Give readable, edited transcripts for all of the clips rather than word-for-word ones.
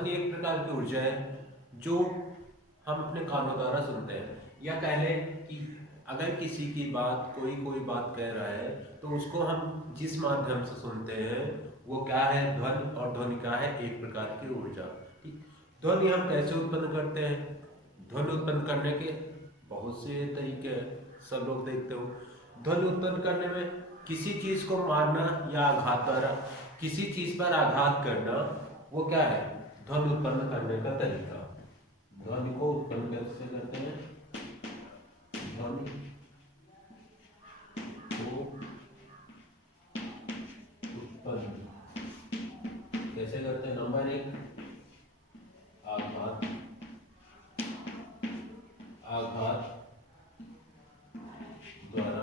ध्वनि एक प्रकार की ऊर्जा है जो हम अपने कानों द्वारा सुनते हैं। या कह लें कि अगर किसी की बात कोई बात कह रहा है तो उसको हम जिस माध्यम से सुनते हैं वो क्या है, ध्वनि। और ध्वनि क्या है, एक प्रकार की ऊर्जा। ठीक, ध्वनि हम कैसे उत्पन्न करते हैं? ध्वनि उत्पन्न करने के बहुत से तरीके हैं, सब लोग देखते हो। ध्वनि उत्पन्न करने में किसी चीज को मारना या आघात द्वारा किसी चीज पर आघात करना, वो क्या है, ध्वनि उत्पन्न करने का तरीका। ध्वनि को उत्पन्न कैसे करते हैं? ध्वनि को उत्पन्न कैसे करते हैं? नंबर एक, आघात। आघात द्वारा।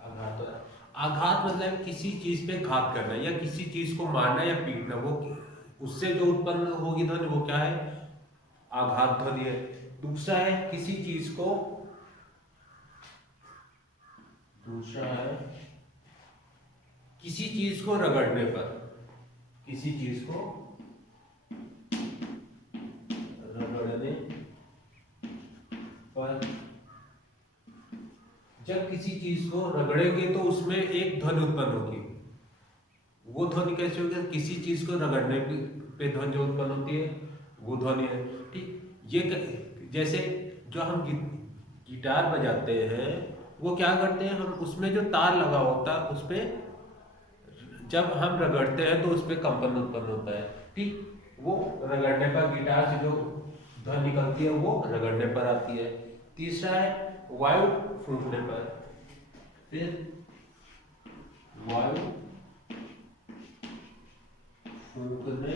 आघात द्वारा, आघात मतलब किसी चीज पे घात करना या किसी चीज को मारना या पीटना, वो उससे जो उत्पन्न होगी ध्वनि वो क्या है, आघात ध्वनि है। दूसरा है किसी चीज को, दूसरा है किसी चीज को रगड़ने पर, किसी चीज को रगड़ने पर, जब किसी चीज को रगड़ेंगे तो उसमें एक ध्वनि उत्पन्न होगी। वो ध्वनि कैसे होगी? किसी चीज को रगड़ने पे ध्वनि जो उत्पन्न होती है वो ध्वनि है। ठीक, जैसे जो हम गिटार बजाते हैं वो क्या करते हैं, हम उसमें जो तार लगा होता है उस पे जब हम रगड़ते हैं तो उस पर कंपन उत्पन्न होता है। ठीक, वो रगड़ने पर, गिटार से जो ध्वनि निकलती है वो रगड़ने पर आती है। तीसरा है वायु फूंकने पर। फिर वायु फूंकने,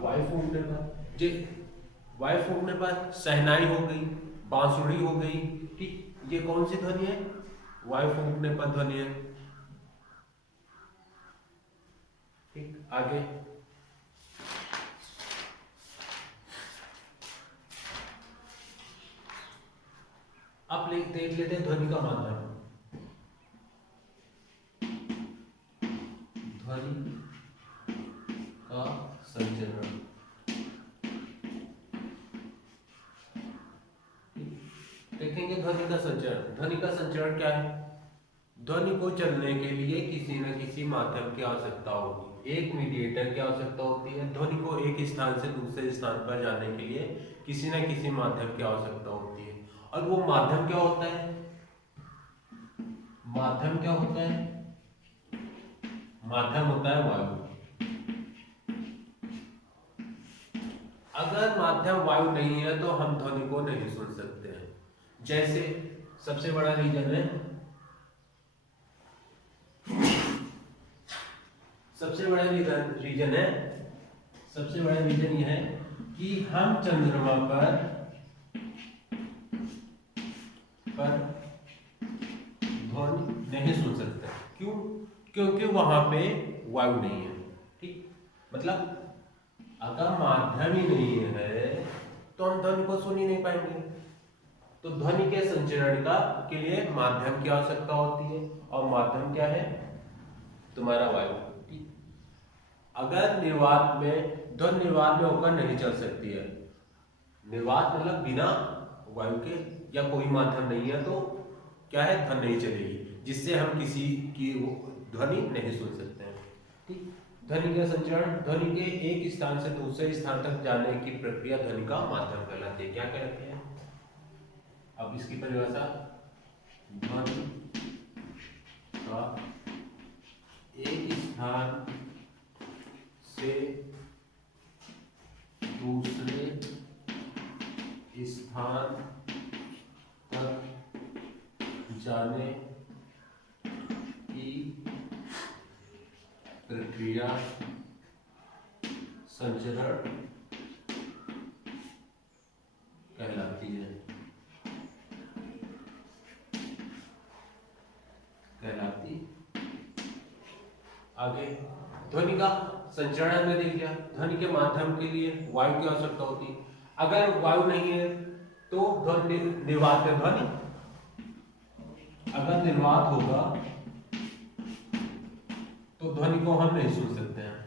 वायु फूंकने पर, जे वायु फूंकने पर शहनाई हो गई, बांसुरी हो गई। ठीक, ये कौन सी ध्वनि है? वायु फूंकने पर ध्वनि है। ठीक, आगे आप देख लेते हैं ध्वनि का माध्यम। ध्वनि का संचरण। देखेंगे ध्वनि का संचरण। ध्वनि का संचरण क्या है? ध्वनि को चलने के लिए किसी न किसी माध्यम की आवश्यकता होगी, एक मीडिएटर की आवश्यकता होती है। ध्वनि को एक स्थान से दूसरे स्थान पर जाने के लिए किसी न किसी माध्यम की आवश्यकता होती है। और वो माध्यम क्या होता है? माध्यम क्या होता है? माध्यम होता है वायु। अगर माध्यम वायु नहीं है तो हम ध्वनि को नहीं सुन सकते हैं। जैसे सबसे बड़ा रीजन है, सबसे बड़ा रीजन है, सबसे बड़ा रीजन यह है कि हम चंद्रमा पर ध्वनि नहीं सुन सकते। क्यों? क्योंकि वहां पे वायु नहीं है। ठीक, मतलब अगर माध्यम ही नहीं है तो हम ध्वनि को सुन ही नहीं पाएंगे। तो ध्वनि के संचरण का के लिए माध्यम की आवश्यकता होती है, और माध्यम क्या है? तुम्हारा वायु। ठीक, अगर निर्वात में, ध्वनि निर्वात में होकर नहीं चल सकती है। निर्वात मतलब बिना वायु के, या कोई माध्यम नहीं है तो क्या है, ध्वनि नहीं चलेगी, जिससे हम किसी की ध्वनि नहीं सुन सकते हैं। ठीक, ध्वनि का संचरण, ध्वनि के एक स्थान से दूसरे स्थान तक जाने की प्रक्रिया ध्वनि का माध्यम कहलाती है। क्या कहते हैं? अब इसकी परिभाषा, ध्वनि का एक स्थान से दूसरे स्थान तक जाने की प्रक्रिया संचरण कहलाती है। आगे ध्वनि का संचरण हमने देख लिया। ध्वनि के माध्यम के लिए वायु की आवश्यकता होती है। अगर वायु नहीं है तो ध्वनि निर्वात है। ध्वनि अगर निर्वात होगा ध्वनि को हम नहीं सुन सकते हैं।